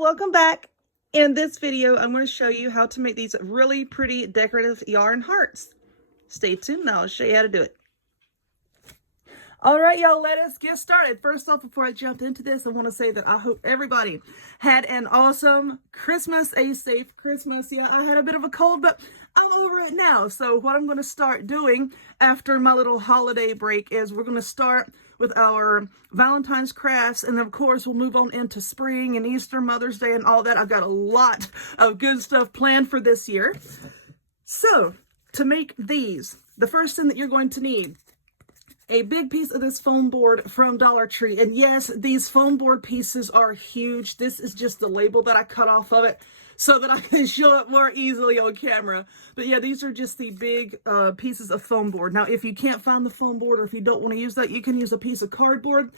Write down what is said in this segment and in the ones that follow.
y'all, welcome back. In this video, I'm going to show you how to make these really pretty decorative yarn hearts. Stay tuned, I'll show you how to do it. All right, y'all, let us get started. First off, before I jump into this, I want to say that I hope everybody had an awesome Christmas, a safe Christmas. Yeah, I had a bit of a cold, but I'm over it now. So what I'm going to start doing after my little holiday break is we're going to start with our Valentine's crafts, and then of course we'll move on into spring and Easter, Mother's Day, and all that. I've got a lot of good stuff planned for this year. So to make these, the first thing that you're going to need, a big piece of this foam board from Dollar Tree. And yes, these foam board pieces are huge. This is just the label that I cut off of it so that I can show it more easily on camera. But yeah, these are just the big pieces of foam board. Now, if you can't find the foam board, or if you don't want to use that, you can use a piece of cardboard.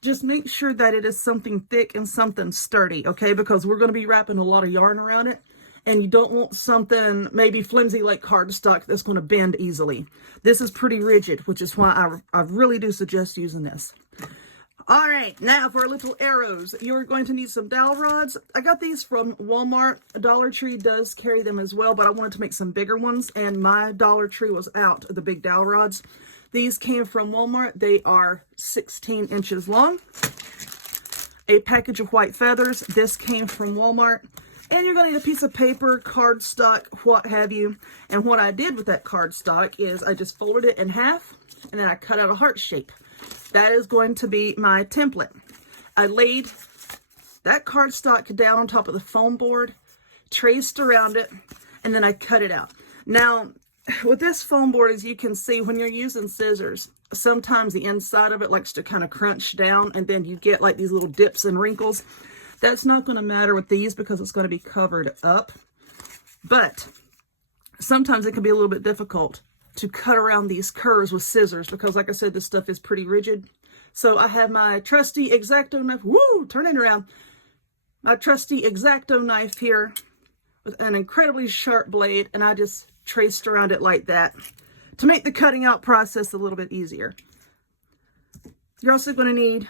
Just make sure that it is something thick and something sturdy, okay? Because we're going to be wrapping a lot of yarn around it. And you don't want something maybe flimsy like cardstock that's going to bend easily. This is pretty rigid, which is why I really do suggest using this. All right, now for our little arrows, you're going to need some dowel rods. I got these from Walmart. Dollar Tree does carry them as well, but I wanted to make some bigger ones, and my Dollar Tree was out of the big dowel rods. These came from Walmart. They are 16 inches long. A package of white feathers. This came from Walmart. And you're going to need a piece of paper, cardstock, what have you. And what I did with that cardstock is I just folded it in half, and then I cut out a heart shape. That is going to be my template. I laid that cardstock down on top of the foam board, traced around it, and then I cut it out. Now, with this foam board, as you can see, when you're using scissors, sometimes the inside of it likes to kind of crunch down, and then you get like these little dips and wrinkles. That's not going to matter with these because it's going to be covered up. But sometimes it can be a little bit difficult to cut around these curves with scissors because, like I said, this stuff is pretty rigid. So I have my trusty X-Acto knife. Woo! Turn it around. My trusty X-Acto knife here with an incredibly sharp blade, and I just traced around it like that to make the cutting out process a little bit easier. You're also going to need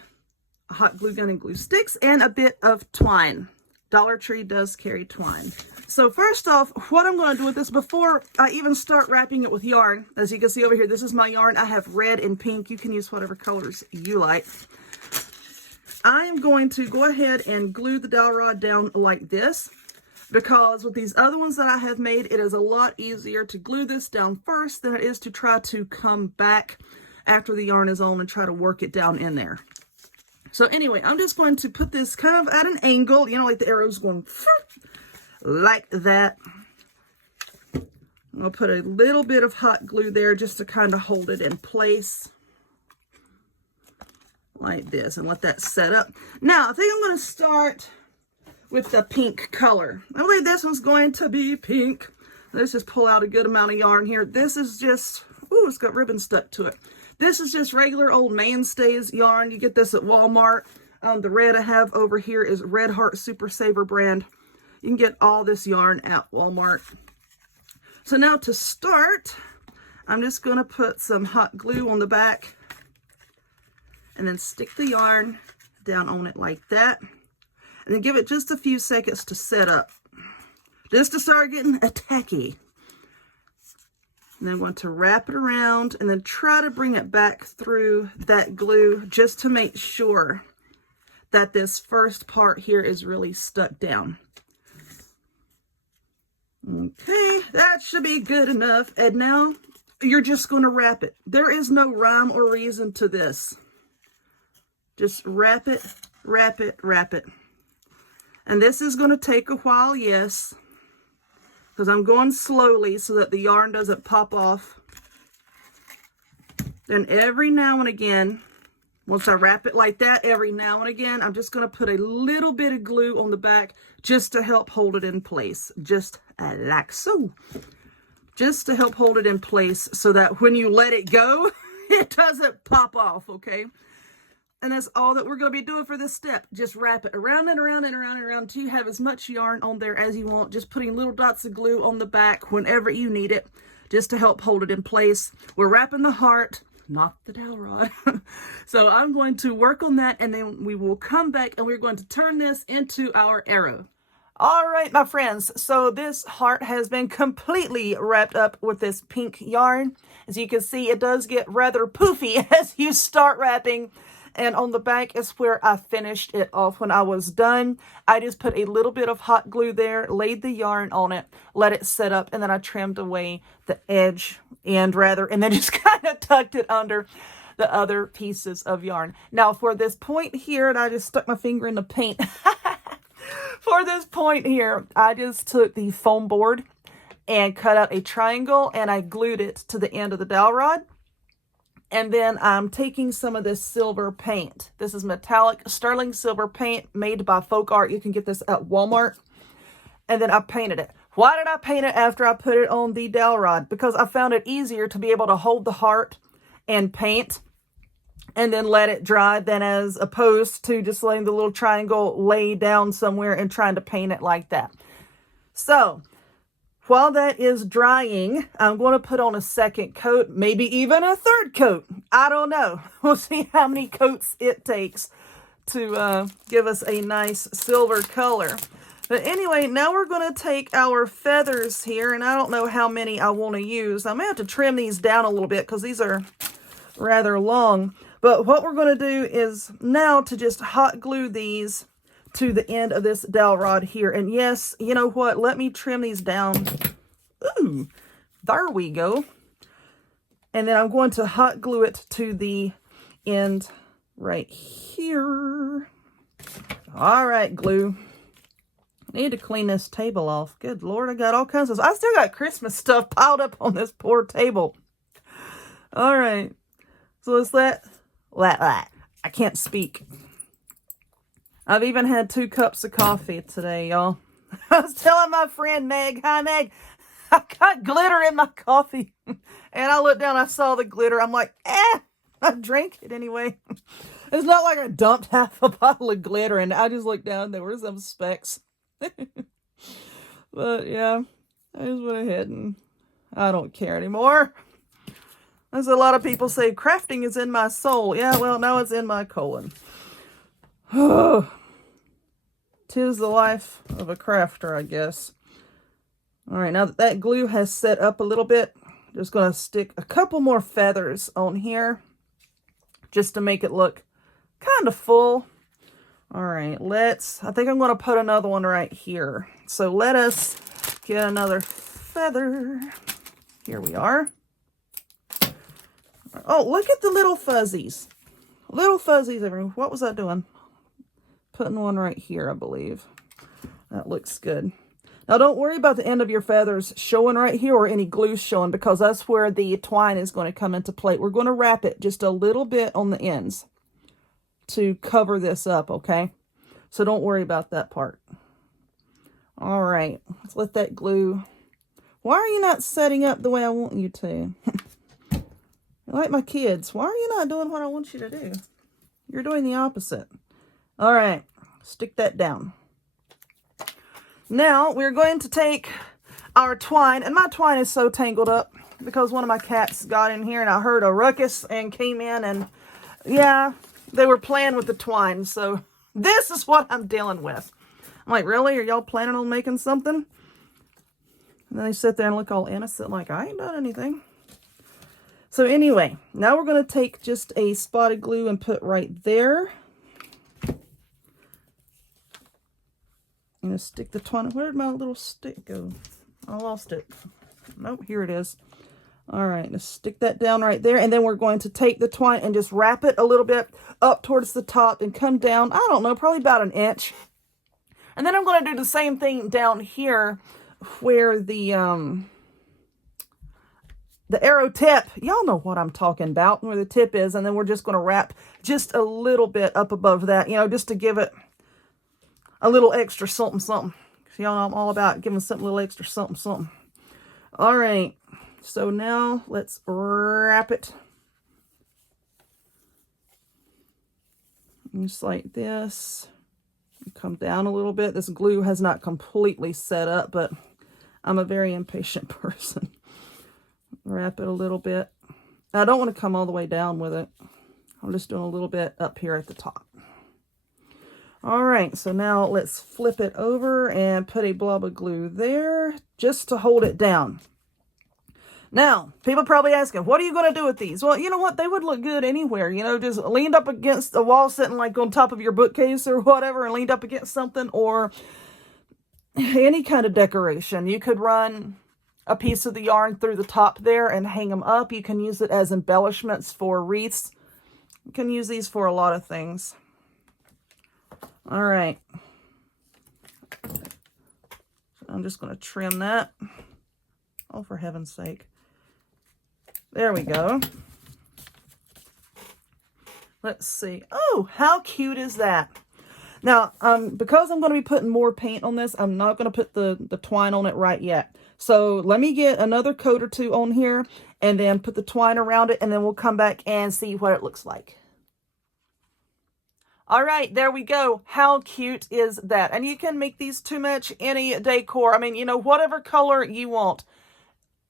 a hot glue gun and glue sticks, and a bit of twine. Dollar Tree does carry twine. So first off, what I'm going to do with this before I even start wrapping it with yarn, as you can see over here, this is my yarn. I have red and pink. You can use whatever colors you like. I am going to go ahead and glue the dowel rod down like this, because with these other ones that I have made, it is a lot easier to glue this down first than it is to try to come back after the yarn is on and try to work it down in there. So anyway, I'm just going to put this kind of at an angle, you know, like the arrow's going like that. I'll put a little bit of hot glue there just to kind of hold it in place like this and let that set up. Now, I think I'm going to start with the pink color. I believe this one's going to be pink. Let's just pull out a good amount of yarn here. This is just, ooh, it's got ribbon stuck to it. This is just regular old Mainstays yarn. You get this at Walmart. The red I have over here is Red Heart Super Saver brand. You can get all this yarn at Walmart. So now to start, I'm just going to put some hot glue on the back and then stick the yarn down on it like that. And then give it just a few seconds to set up. Just to start getting tacky. And then I'm going to wrap it around and then try to bring it back through that glue just to make sure that this first part here is really stuck down. Okay, that should be good enough. And now you're just going to wrap it. There is no rhyme or reason to this. Just wrap it, wrap it, wrap it. And this is going to take a while, yes, because I'm going slowly so that the yarn doesn't pop off. Then every now and again, once I wrap it like that, every now and again, I'm just going to put a little bit of glue on the back just to help hold it in place. Just like so. Just to help hold it in place so that when you let it go, it doesn't pop off, okay? And that's all that we're going to be doing for this step. Just wrap it around and around and around and around until you have as much yarn on there as you want. Just putting little dots of glue on the back whenever you need it, just to help hold it in place. We're wrapping the heart not the dowel rod. So I'm going to work on that, and then we will come back and we're going to turn this into our arrow. All right, my friends, so this heart has been completely wrapped up with this pink yarn. As you can see, it does get rather poofy as you start wrapping. And on the back is where I finished it off when I was done. I just put a little bit of hot glue there, laid the yarn on it, let it set up, and then I trimmed away the edge and then just kind of tucked it under the other pieces of yarn. Now for this point here, and I just stuck my finger in the paint. For this point here, I just took the foam board and cut out a triangle, and I glued it to the end of the dowel rod. And then I'm taking some of this silver paint. This is metallic sterling silver paint made by Folk Art. You can get this at Walmart. And then I painted it. Why did I paint it after I put it on the dowel rod? Because I found it easier to be able to hold the heart and paint and then let it dry than as opposed to just letting the little triangle lay down somewhere and trying to paint it like that. So while that is drying, I'm going to put on a second coat, maybe even a third coat. I don't know. We'll see how many coats it takes to give us a nice silver color. But anyway, now we're going to take our feathers here, and I don't know how many I want to use. I may have to trim these down a little bit because these are rather long. But what we're going to do is now to just hot glue these to the end of this dowel rod here. And yes, you know what? Let me trim these down. Ooh, there we go. And then I'm going to hot glue it to the end right here. All right, glue. I need to clean this table off. Good Lord, I got all kinds of... I still got Christmas stuff piled up on this poor table. All right. So let's I can't speak. I've even had 2 cups of coffee today, y'all. I was telling my friend Meg, hi Meg, I got glitter in my coffee. And I looked down, I saw the glitter. I'm like, I drank it anyway. It's not like I dumped half a bottle of glitter and I just looked down, there were some specks. But yeah, I just went ahead and I don't care anymore. As a lot of people say, crafting is in my soul. Yeah, well, now it's in my colon. Oh. 'Tis the life of a crafter, I guess. All right, now that that glue has set up a little bit, just going to stick a couple more feathers on here just to make it look kind of full. All right, I think I'm going to put another one right here. So let us get another feather. Here we are. Oh, look at the little fuzzies. Little fuzzies everywhere. What was I doing? Putting one right here, I believe. That looks good. Now, don't worry about the end of your feathers showing right here or any glue showing because that's where the twine is going to come into play. We're going to wrap it just a little bit on the ends to cover this up, okay? So don't worry about that part. All right, let's let that glue. Why are you not setting up the way I want you to? Like my kids, why are you not doing what I want you to do? You're doing the opposite. All right, stick that down. Now we're going to take our twine, and my twine is so tangled up because one of my cats got in here and I heard a ruckus and came in and yeah, they were playing with the twine. So this is what I'm dealing with. I'm like, really? Are y'all planning on making something? And then they sit there and look all innocent like, I ain't done anything. So anyway, now we're going to take just a spotted glue and put right there. I'm going to stick the twine. Where did my little stick go? I lost it. Nope, here it is. All right, let's stick that down right there. And then we're going to take the twine and just wrap it a little bit up towards the top and come down, I don't know, probably about an inch. And then I'm going to do the same thing down here where the arrow tip, y'all know what I'm talking about, where the tip is. And then we're just going to wrap just a little bit up above that, you know, just to give it a little extra something, something. Y'all know I'm all about giving something a little extra something, something. All right. So now let's wrap it. Just like this. Come down a little bit. This glue has not completely set up, but I'm a very impatient person. Wrap it a little bit. I don't want to come all the way down with it. I'm just doing a little bit up here at the top. All right, so now let's flip it over and put a blob of glue there just to hold it down. Now, people probably asking, what are you going to do with these? Well, you know what? They would look good anywhere, you know, just leaned up against a wall, sitting like on top of your bookcase or whatever, and leaned up against something, or any kind of decoration. You could run a piece of the yarn through the top there and hang them up. You can use it as embellishments for wreaths. You can use these for a lot of things. All right. I'm just going to trim that. Oh, for heaven's sake. There we go. Let's see. Oh, how cute is that? Now, because I'm going to be putting more paint on this, I'm not going to put the twine on it right yet. So let me get another coat or two on here and then put the twine around it, and then we'll come back and see what it looks like. All right, there we go. How cute is that? And you can make these to match any decor. I mean, you know, whatever color you want.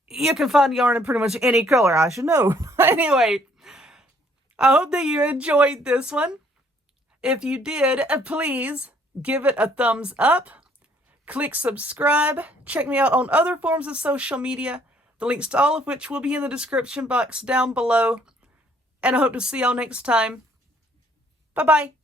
You can find yarn in pretty much any color, I should know. Anyway, I hope that you enjoyed this one. If you did, please give it a thumbs up. Click subscribe. Check me out on other forms of social media, the links to all of which will be in the description box down below. And I hope to see y'all next time. Bye-bye.